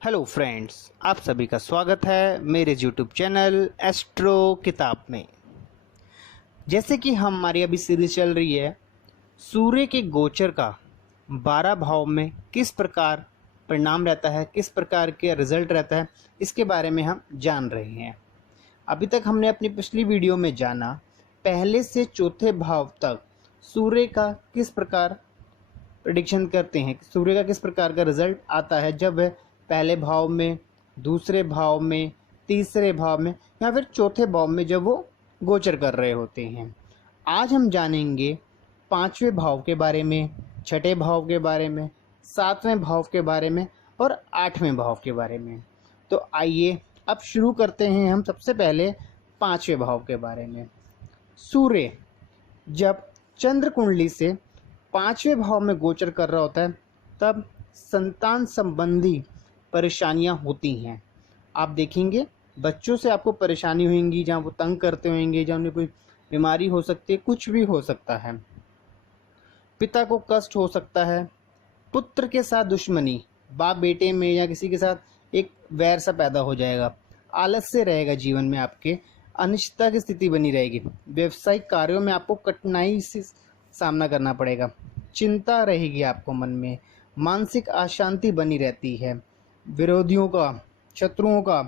Hello friends, आप सभी का स्वागत है मेरे यूट्यूब चैनल एस्ट्रो किताब में। जैसे कि हमारी अभी सीरीज चल रही है सूर्य के गोचर का 12 भाव में किस प्रकार परिणाम रहता है, किस प्रकार के रिजल्ट रहता है, इसके बारे में हम जान रहे हैं। अभी तक हमने अपनी पिछली वीडियो में जाना पहले से चौथे भाव तक सूर्य का किस प्रकार प्रिडिक्शन करते हैं, सूर्य का किस प्रकार का रिजल्ट आता है जब वह पहले भाव में, दूसरे भाव में, तीसरे भाव में या फिर चौथे भाव में जब वो गोचर कर रहे होते हैं। आज हम जानेंगे पांचवें भाव के बारे में, छठे भाव के बारे में, सातवें भाव के बारे में और आठवें भाव के बारे में। तो आइए अब शुरू करते हैं हम सबसे पहले पांचवें भाव के बारे में। सूर्य जब चंद्र कुंडली से पांचवें भाव में गोचर कर रहा होता है तब संतान संबंधी परेशानियां होती हैं। आप देखेंगे बच्चों से आपको परेशानी होंगी, जहाँ वो तंग करते होंगे, जहाँ उन्हें कोई बीमारी हो सकती है, कुछ भी हो सकता है। पिता को कष्ट हो सकता है, पुत्र के साथ दुश्मनी, बाप बेटे में या किसी के साथ एक वैर सा पैदा हो जाएगा। आलस्य रहेगा जीवन में, आपके अनिश्चितता की स्थिति बनी रहेगी। व्यवसायिक कार्यों में आपको कठिनाई से सामना करना पड़ेगा। चिंता रहेगी आपको मन में, मानसिक अशांति बनी रहती है। विरोधियों का, शत्रुओं का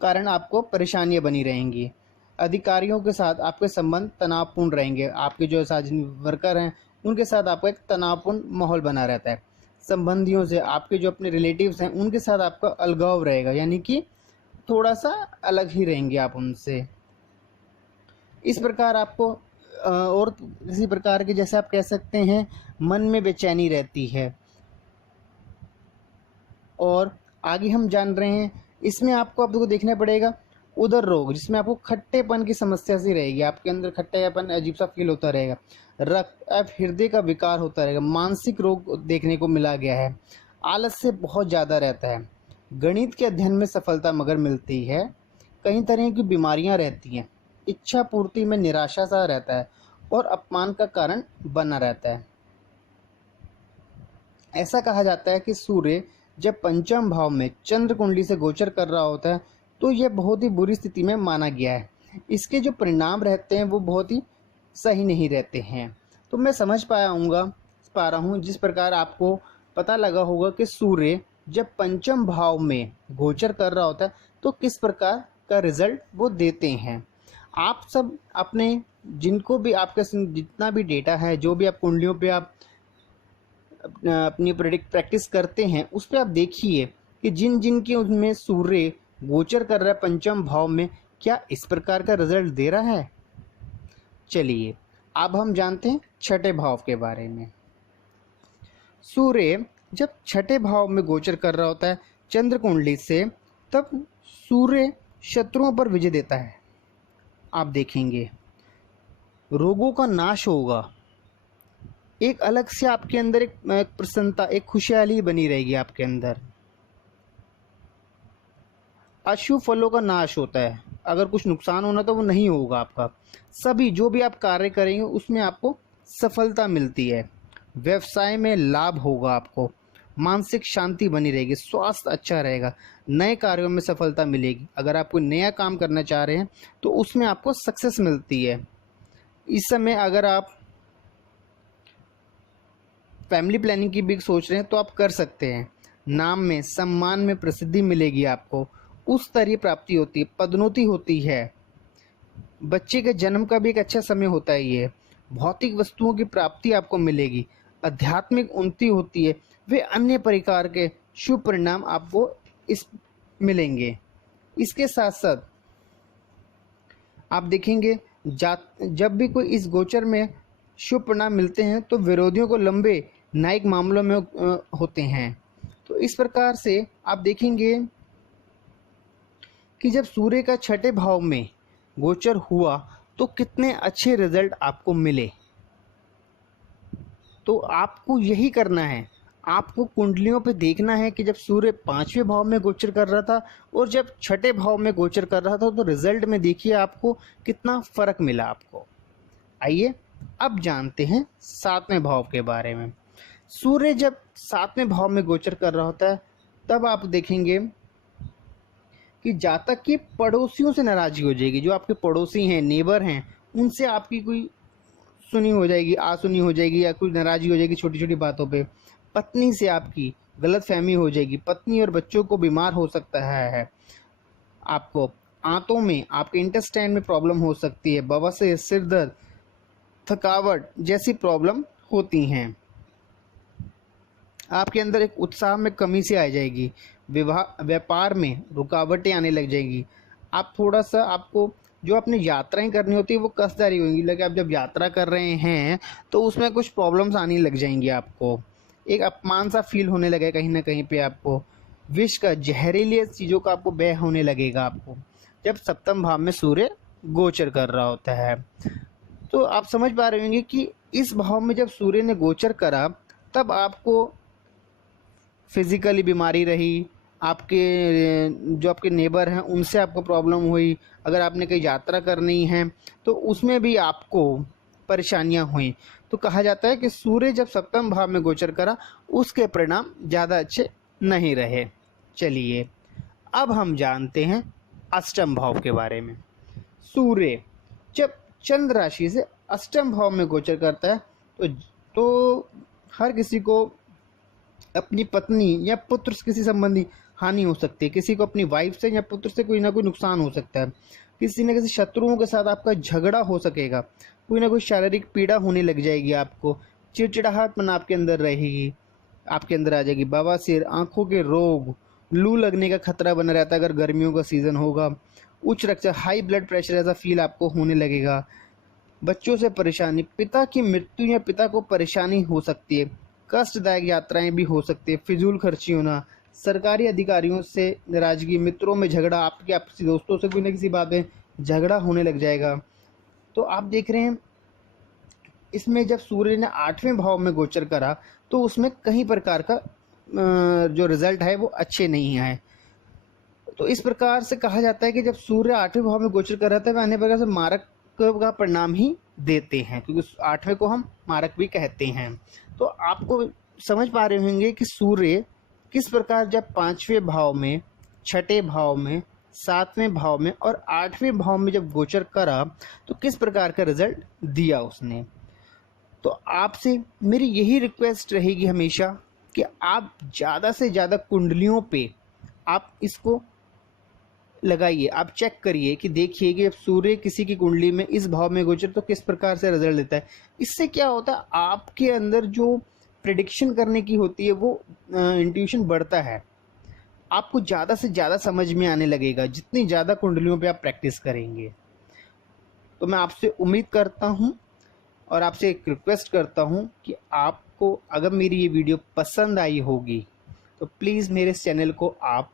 कारण आपको परेशानियां बनी रहेंगी। अधिकारियों के साथ आपके संबंध तनावपूर्ण रहेंगे। आपके जो साझी वर्कर हैं उनके साथ आपका एक तनावपूर्ण माहौल बना रहता है। संबंधियों से, आपके जो अपने रिलेटिव्स हैं उनके साथ आपका अलगाव रहेगा, यानी कि थोड़ा सा अलग ही रहेंगे आप उनसे। इस प्रकार आपको और इसी प्रकार के, जैसे आप कह सकते हैं, मन में बेचैनी रहती है। और आगे हम जान रहे हैं इसमें आपको अब देखना पड़ेगा उदर रोग, जिसमें आपको खट्टेपन की समस्या सी रहेगी। आपके अंदर खट्टेपन अजीब सा फील होता रहेगा। रक्त अब हृदय का विकार होता रहेगा। मानसिक रोग देखने को मिला गया है। आलस्य बहुत ज़्यादा रहता है। गणित के अध्ययन में सफलता मगर मिलती है। कई तरह की बीमारियां रहती हैं। इच्छा पूर्ति में निराशा सा रहता है और अपमान का कारण बना रहता है। ऐसा कहा जाता है कि सूर्य जब पंचम भाव में चंद्र कुंडली से गोचर कर रहा होता है तो यह बहुत ही बुरी स्थिति में माना गया है। इसके जो परिणाम रहते हैं वो बहुत ही सही नहीं रहते हैं। तो मैं समझ पा रहा हूँ जिस प्रकार आपको पता लगा होगा कि सूर्य जब पंचम भाव में गोचर कर रहा होता है तो किस प्रकार का रिजल्ट वो देते हैं। आप सब अपने, जिनको भी आपका जितना भी डेटा है, जो भी आप कुंडलियों पे आप अपनी प्रैक्टिस करते हैं, उस पर आप देखिए कि जिन जिन के उनमें सूर्य गोचर कर रहा है पंचम भाव में, क्या इस प्रकार का रिजल्ट दे रहा है। चलिए अब हम जानते हैं छठे भाव के बारे में। सूर्य जब छठे भाव में गोचर कर रहा होता है चंद्र कुंडली से, तब सूर्य शत्रुओं पर विजय देता है। आप देखेंगे रोगों का नाश होगा। एक अलग से आपके अंदर एक प्रसन्नता, एक खुशहाली बनी रहेगी आपके अंदर। अशुभ फलों का नाश होता है। अगर कुछ नुकसान होना तो वो नहीं होगा आपका। सभी जो भी आप कार्य करेंगे उसमें आपको सफलता मिलती है। व्यवसाय में लाभ होगा आपको। मानसिक शांति बनी रहेगी। स्वास्थ्य अच्छा रहेगा। नए कार्यों में सफलता मिलेगी। अगर आप कोई नया काम करना चाह रहे हैं तो उसमें आपको सक्सेस मिलती है। इस समय अगर आप फैमिली प्लानिंग की भी सोच रहे हैं तो आप कर सकते हैं। नाम में, सम्मान में प्रसिद्धि मिलेगी आपको। उस स्तरीय प्राप्ति होती है, पदोन्नति होती है। बच्चे के जन्म का भी एक अच्छा समय होता है ये। भौतिक वस्तुओं की प्राप्ति आपको मिलेगी। आध्यात्मिक उन्नति होती है। वे अन्य प्रकार के शुभ परिणाम आपको इस मिलेंगे। इसके साथ साथ आप देखेंगे जब भी कोई इस गोचर में शुभ परिणाम मिलते हैं तो विरोधियों को लंबे न्यायिक मामलों में होते हैं। तो इस प्रकार से आप देखेंगे कि जब सूर्य का छठे भाव में गोचर हुआ तो कितने अच्छे रिजल्ट आपको मिले। तो आपको यही करना है। आपको कुंडलियों पे देखना है कि जब सूर्य पांचवें भाव में गोचर कर रहा था और जब छठे भाव में गोचर कर रहा था तो रिजल्ट में देखिए आपको कितना फर्क मिला आपको। आइए अब जानते हैं सातवें भाव के बारे में। सूर्य जब सातवें भाव में गोचर कर रहा होता है तब आप देखेंगे कि जातक की पड़ोसियों से नाराजगी हो जाएगी। जो आपके पड़ोसी हैं, नेबर हैं, उनसे आपकी कोई सुनी हो जाएगी, आसुनी हो जाएगी, या कोई नाराजगी हो जाएगी छोटी छोटी बातों पे। पत्नी से आपकी गलत फहमी हो जाएगी, पत्नी और बच्चों को बीमार हो सकता है। आपको आंतों में, आपके इंटेस्टाइन में प्रॉब्लम हो सकती है, बवासीर, सिर दर्द, थकावट जैसी प्रॉब्लम होती हैं। आपके अंदर एक उत्साह में कमी सी आ जाएगी, व्यापार में रुकावटें आने लग जाएगी। आप थोड़ा सा, आपको जो आपने यात्राएं करनी होती है वो कसदारी होगी, लेकिन आप जब यात्रा कर रहे हैं तो उसमें कुछ प्रॉब्लम्स आने लग जाएंगी। आपको एक अपमान सा फील होने लगेगा कहीं ना कहीं पे। आपको विष का, जहरीली चीज़ों का आपको भय होने लगेगा आपको, जब सप्तम भाव में सूर्य गोचर कर रहा होता है। तो आप समझ पा रहे होंगे कि इस भाव में जब सूर्य ने गोचर करा, तब आपको फिजिकली बीमारी रही, आपके जो आपके नेबर हैं उनसे आपको प्रॉब्लम हुई, अगर आपने कहीं यात्रा करनी है तो उसमें भी आपको परेशानियां हुई। तो कहा जाता है कि सूर्य जब सप्तम भाव में गोचर करा, उसके परिणाम ज़्यादा अच्छे नहीं रहे। चलिए अब हम जानते हैं अष्टम भाव के बारे में। सूर्य जब चंद्र राशि से अष्टम भाव में गोचर करता है तो हर किसी को अपनी पत्नी या पुत्र से किसी संबंधी हानि हो सकती है, किसी को अपनी वाइफ से या पुत्र से कोई ना कोई नुकसान हो सकता है, किसी न किसी शत्रुओं के साथ आपका झगड़ा हो सकेगा, कोई ना कोई शारीरिक पीड़ा होने लग जाएगी, आपको चिड़चिड़ाहटपन आपके अंदर रहेगी, आपके अंदर आ जाएगी, बवासीर, आंखों के रोग, लू लगने का खतरा बना रहता है अगर गर्मियों का सीजन होगा, उच्च रक्तचाप, हाई ब्लड प्रेशर ऐसा फील आपको होने लगेगा, बच्चों से परेशानी, पिता की मृत्यु या पिता को परेशानी हो सकती है, कष्टदायक यात्राएं भी हो सकती है, फिजूल खर्ची होना, सरकारी अधिकारियों से नाराजगी, मित्रों में झगड़ा, आपके आपसी दोस्तों से कोई ना किसी बात में झगड़ा होने लग जाएगा। तो आप देख रहे हैं इसमें जब सूर्य ने 8वें भाव में गोचर करा तो उसमें कई प्रकार का जो रिजल्ट है वो अच्छे नहीं आए। तो इस प्रकार से कहा जाता है कि जब सूर्य 8वें भाव में गोचर कर रहा था वह अन्य प्रकार से मारक का परिणाम ही देते हैं, क्योंकि 8वें को हम मारक भी कहते हैं। तो आपको समझ पा रहे होंगे कि सूर्य किस प्रकार जब 5वें भाव में, 6ठे भाव में, 7वें भाव में और 8वें भाव में जब गोचर करा तो किस प्रकार का रिजल्ट दिया उसने। तो आपसे मेरी यही रिक्वेस्ट रहेगी हमेशा कि आप ज़्यादा से ज़्यादा कुंडलियों पे आप इसको लगाइए, आप चेक करिए कि देखिए कि अब सूर्य किसी की कुंडली में इस भाव में गोचर तो किस प्रकार से रिजल्ट देता है। इससे क्या होता है, आपके अंदर जो प्रेडिक्शन करने की होती है वो इंट्यूशन बढ़ता है, आपको ज़्यादा से ज़्यादा समझ में आने लगेगा जितनी ज़्यादा कुंडलियों पे आप प्रैक्टिस करेंगे। तो मैं आपसे उम्मीद करता हूँ और आपसे एक रिक्वेस्ट करता हूँ कि आपको अगर मेरी ये वीडियो पसंद आई होगी तो प्लीज़ मेरे इस चैनल को आप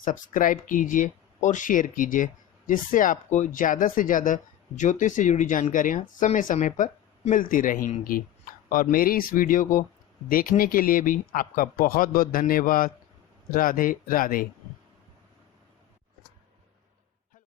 सब्सक्राइब कीजिए और शेयर कीजिए, जिससे आपको ज़्यादा से ज़्यादा ज्योतिष से जुड़ी जानकारियाँ समय समय पर मिलती रहेंगी। और मेरी इस वीडियो को देखने के लिए भी आपका बहुत बहुत धन्यवाद। राधे राधे।